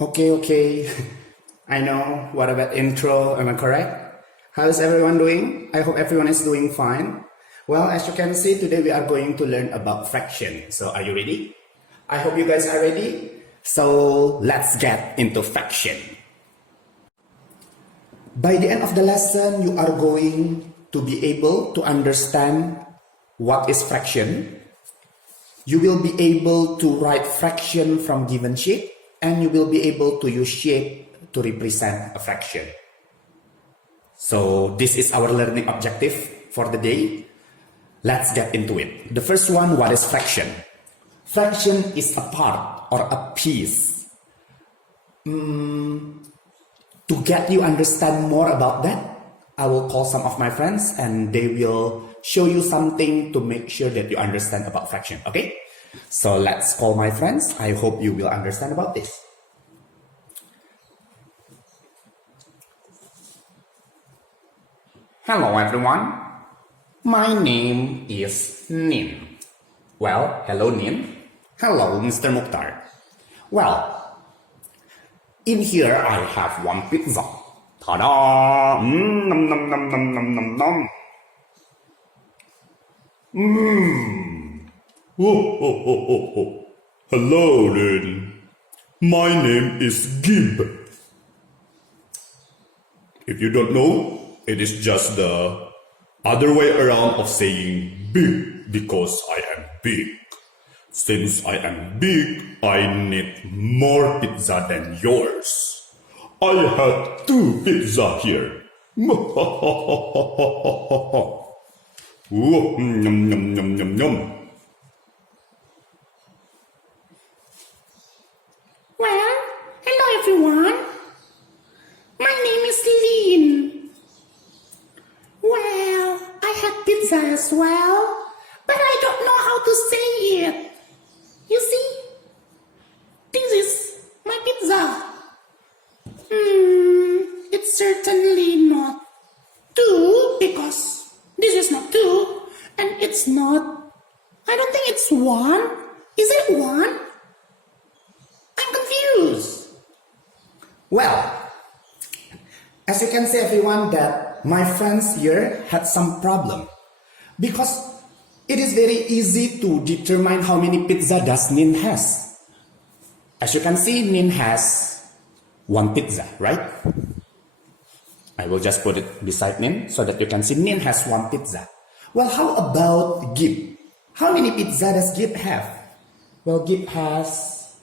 Okay. I know. What about intro? Am I correct? How is everyone doing? I hope everyone is doing fine. Well, as you can see, today we are going to learn about fraction. So, are you ready? I hope you guys are ready. So, let's get into fraction. By the end of the lesson, you are going to be able to understand what is fraction. You will be able to write fraction from given shape, and you will be able to use shape to represent a fraction. So this is our learning objective for the day. Let's get into it. The first one, what is fraction? Fraction is a part or a piece. To get you understand more about that, I will call some of my friends and they will show you something to make sure that you understand about fraction, okay? So let's call my friends. I hope you will understand about this. Hello everyone. My name is Nin. Well, hello Nin. Hello Mr. Mukhtar. Well, in here I have one pizza. Ta-da! Nom nom nom nom nom nom nom. Hello, Nin. My name is Gib. If you don't know, it is just the other way around of saying big because I am big. Since I am big, I need more pizza than yours. I have 2 pizza here. Yum, yum, yum, yum, yum. Well, hello everyone. My name is Lynn. Well, I had pizza as well, but I don't know how to say it. You see, this is my pizza. It's certainly not 2 because this is not 2, and it's not. I don't think it's 1. Is it 1? I'm confused. Well, as you can see everyone that my friends here had some problem because it is very easy to determine how many pizza does Nin has. As you can see, Nin has 1 pizza, right? I will just put it beside Nin so that you can see Nin has 1 pizza. Well, how about Gib? How many pizza does Gib have? Well, Gib has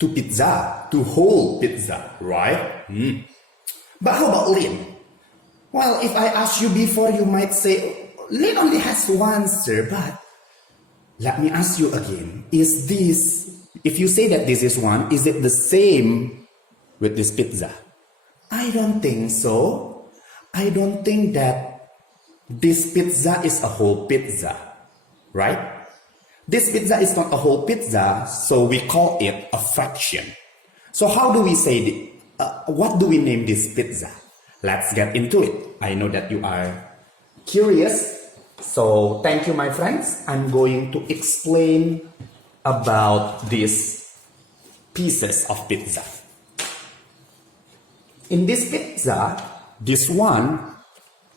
2 pizza, 2 whole pizza, right? But how about Lin? Well, if I asked you before, you might say, Lin only has 1, sir, but let me ask you again. Is this, if you say that this is 1, is it the same with this pizza? I don't think so. I don't think that this pizza is a whole pizza, right? This pizza is not a whole pizza, so we call it a fraction. So how do we say, what do we name this pizza? Let's get into it. I know that you are curious, so thank you my friends. I'm going to explain about these pieces of pizza. In this pizza, this one,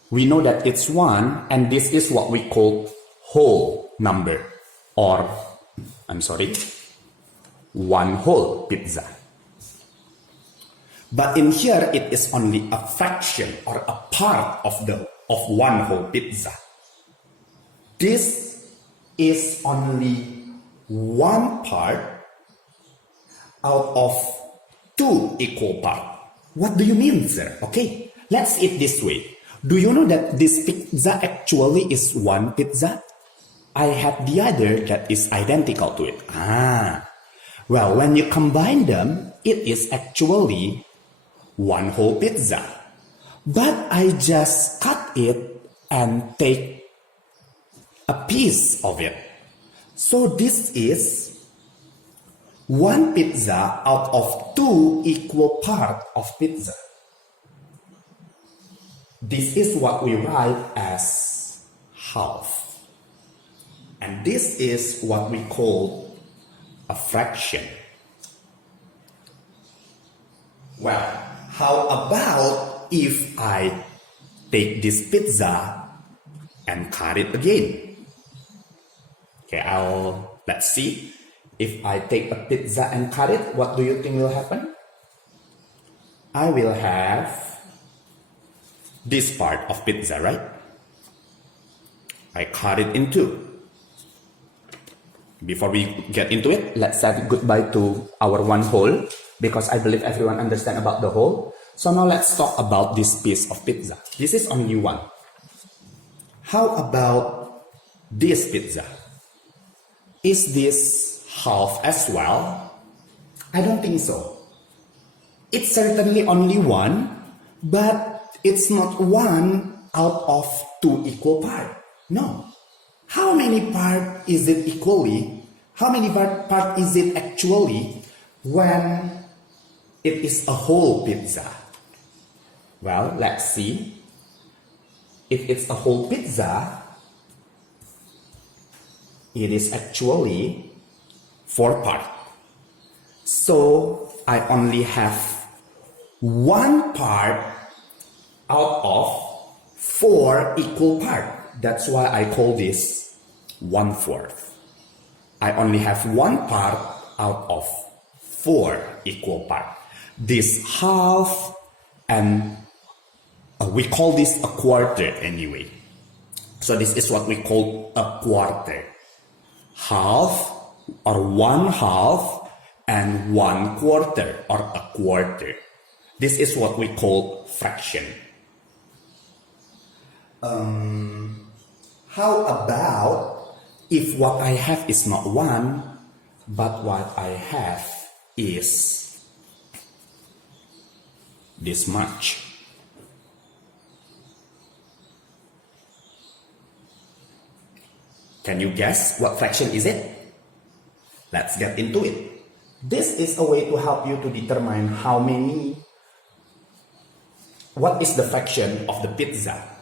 we know that it's 1, and this is what we call whole number, or, I'm sorry, 1 whole pizza. But in here, it is only a fraction or a part of 1 whole pizza. This is only 1 part out of 2 equal parts. What do you mean, sir? Okay, let's see it this way. Do you know that this pizza actually is 1 pizza? I have the other that is identical to it. Well, when you combine them, it is actually 1 whole pizza. But I just cut it and take a piece of it. So this is 1 pizza out of 2 equal parts of pizza. This is what we write as half. And this is what we call a fraction. Well, how about if I take this pizza and cut it again? Okay, let's see. If I take a pizza and cut it, what do you think will happen? I will have this part of pizza, right? I cut it in two. Before we get into it, let's say goodbye to our one whole, because I believe everyone understands about the whole. So now let's talk about this piece of pizza. This is only one. How about this pizza? Is this half as well? I don't think so. It's certainly only one, but it's not one out of two equal parts. No. How many part is it equally? How many part is it actually when it is a whole pizza? Well, let's see. If it's a whole pizza, it is actually 4 parts. So I only have 1 part out of 4 equal parts. That's why I call this 1/4. I only have 1 part out of 4 equal parts. This half and we call this a quarter anyway. So this is what we call a quarter. Half or 1/2 and 1/4 or a quarter. This is what we call fraction. How about if what I have is not 1, but what I have is this much? Can you guess what fraction is it? Let's get into it. This is a way to help you to determine what is the fraction of the pizza.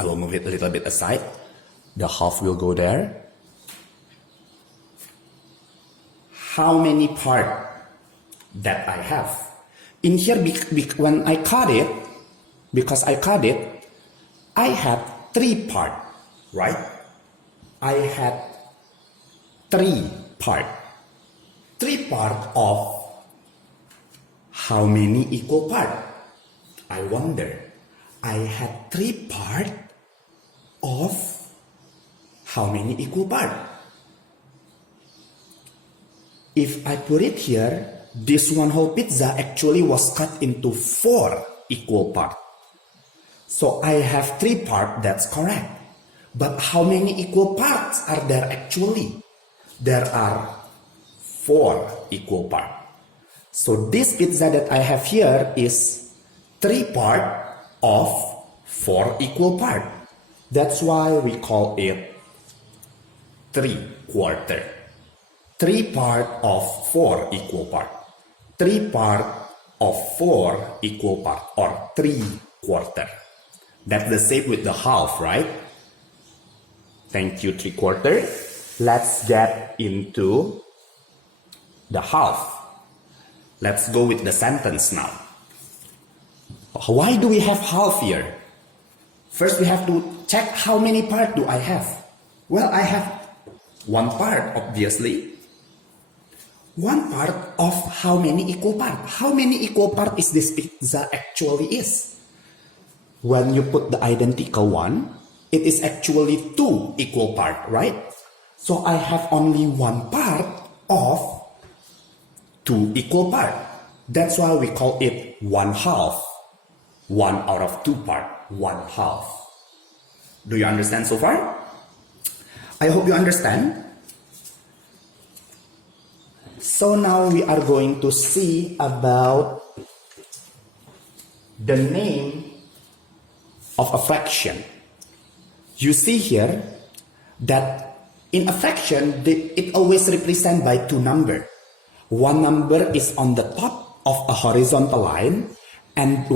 I will move it a little bit aside. The half will go there. How many parts that I have? In here, when I cut it, because I cut it, I had 3 parts, right? I had 3 parts. 3 parts of how many equal parts? I wonder. I had 3 parts of how many equal parts? If I put it here, this one whole pizza actually was cut into 4 equal parts. So I have 3 parts, that's correct. But how many equal parts are there actually? There are 4 equal parts. So this pizza that I have here is 3 parts of 4 equal parts. That's why we call it 3/4. 3 parts of 4 equal parts. 3 parts of 4 equal parts, or 3/4. That's the same with the half, right? Thank you, 3/4. Let's get into the half. Let's go with the sentence now. Why do we have half here? First, we have to check how many parts do I have. Well, I have 1 part, obviously. 1 part of how many equal parts? How many equal parts is this pizza actually is? When you put the identical one, it is actually 2 equal parts, right? So I have only 1 part of 2 equal parts. That's why we call it 1/2. 1 out of 2 parts, 1/2. Do you understand so far? I hope you understand. So now we are going to see about the name of a fraction. You see here that in a fraction, it always represents by 2 numbers. One number is on the top of a horizontal line, and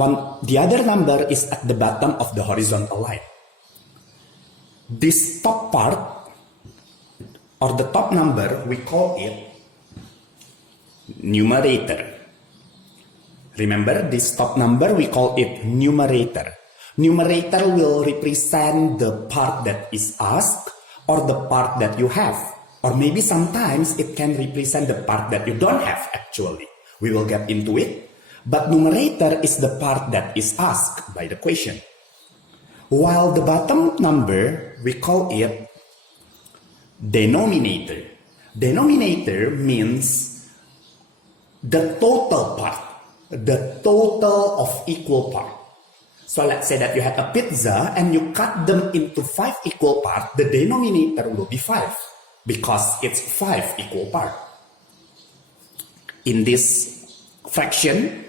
the other number is at the bottom of the horizontal line. This top part, or the top number, we call it numerator. Remember, this top number, we call it numerator. Numerator will represent the part that is asked or the part that you have. Or maybe sometimes it can represent the part that you don't have actually. We will get into it. But numerator is the part that is asked by the question. While the bottom number, we call it denominator. Denominator means the total part, the total of equal part. So let's say that you have a pizza and you cut them into 5 equal parts, the denominator will be 5 because it's 5 equal parts. In this fraction,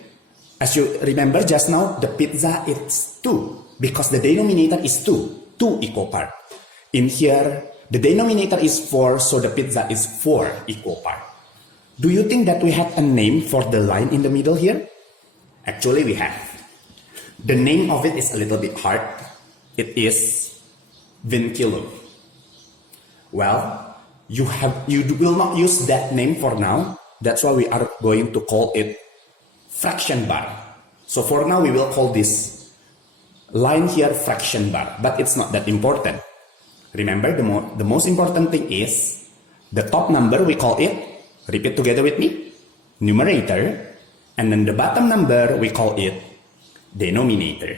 as you remember just now, the pizza is 2 because the denominator is 2 equal parts. In here, the denominator is 4, so the pizza is 4 equal parts. Do you think that we have a name for the line in the middle here? Actually, we have. The name of it is a little bit hard. It is vinculum. Well, you will not use that name for now. That's why we are going to call it fraction bar. So for now, we will call this line here fraction bar, but it's not that important. Remember, the most important thing is the top number, we call it, repeat together with me, numerator, and then the bottom number, we call it denominator.